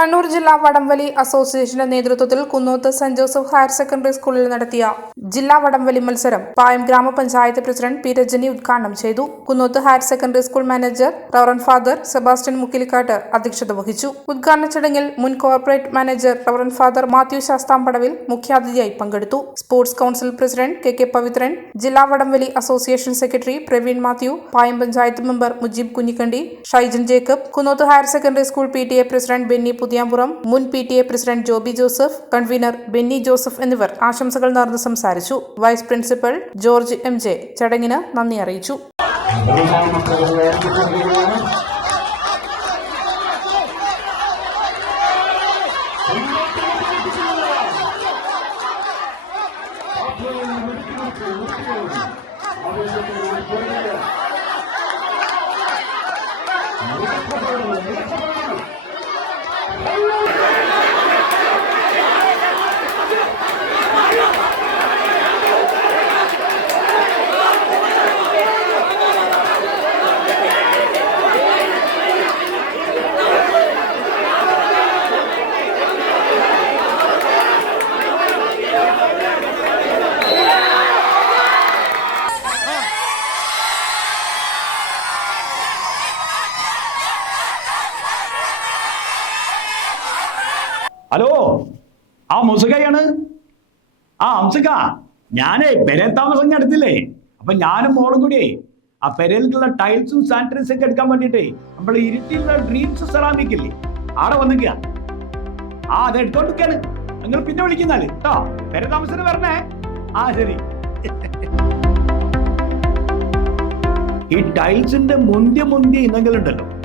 കണ്ണൂർ ജില്ലാ വടംവലി അസോസിയേഷന്റെ നേതൃത്വത്തിൽ Kunnoth Saint Joseph higher secondary സ്കൂളിൽ നടത്തിയ ജില്ലാ വടംവലി മത്സരം പായം ഗ്രാമപഞ്ചായത്ത് പ്രസിഡന്റ് പി രജനി ഉദ്ഘാടനം ചെയ്തു. Kunnoth higher secondary school manager reverend father Sebastian Mukkilikkattu അധ്യക്ഷത വഹിച്ചു. ഉദ്ഘാടന ചടങ്ങിൽ മുൻ corporate manager reverend father Mathew Sasthampadavil മുഖ്യാതിഥിയായി പങ്കെടുത്തു. Sports council president K K Pavithran ജില്ലാ വടംവലി association secretary Praveen Mathew Payam panchayat member Mujeeb Kunhikkandi Shaijan Jacob Kunnoth higher secondary school P T A president Benny Puthiyampuram മുൻ P T A president Joby Joseph convenor Benny Joseph എന്നിവർ ആശംസകൾ നേർന്ന് സംസാരിച്ചു. Vice principal George M J ചടങ്ങിന് നന്ദി അറിയിച്ചു. Hello ആ മുസുകയാണ് ആ അംസുക ഞാനേ പെരെ താമസം എടുത്തില്ലേ അപ്പൊ ഞാനും മോളും കൂടിയേ ആ പെരയിലുള്ള ടൈൽസും സാനിറ്റൈസും ഒക്കെ എടുക്കാൻ വേണ്ടിട്ടേ നമ്മൾ ഇരുട്ടിയിലുള്ള ഡ്രീംസ് സെറാമിക് ഇല്ലേ ആടെ വന്നിക്കുക ആ അത് എടുത്തോണ്ടിരിക്കാണ് നിങ്ങൾ പിന്നെ വിളിക്കുന്നാൽ. കേട്ടോ പെര താമസത്തിന് വരണേ. ആ ശരി. ഈ ടൈൽസിന്റെ മുന്തിയ മുന്തിയ ഇനങ്ങളുണ്ടല്ലോ.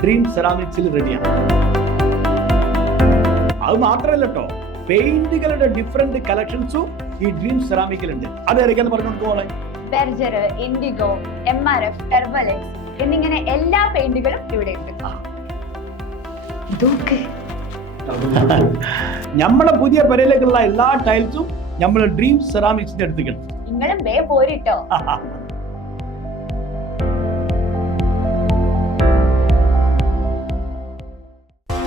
ഡ്രീം സെറാമിക്സിൽ റെഡിയാണ് അത് മാത്രമല്ല കേട്ടോ പെയിന്റുകളുടെ ഡിഫറെന്റ് കളക്ഷൻസും ഈ ഡ്രീം സെറാമിക്കിലുണ്ട് അത് ഏതൊക്കെയാന്ന് പറഞ്ഞു കൊടുക്കുമോളെ Berger Indigo M R F ടെർബലെക്സ് എന്നിങ്ങനെ എല്ലാ പെയിന്റുകളും ഇവിടെ ഉണ്ട്. ഇതൊക്കെ. നമ്മളെ പുതിയ പെരയിലേക്കുള്ള എല്ലാ ടൈൽസും നമ്മൾ ഡ്രീം സെറാമിക്സിന്റെ അടുത്ത് കിട്ടും നിങ്ങളും വേ പോരിട്ടോ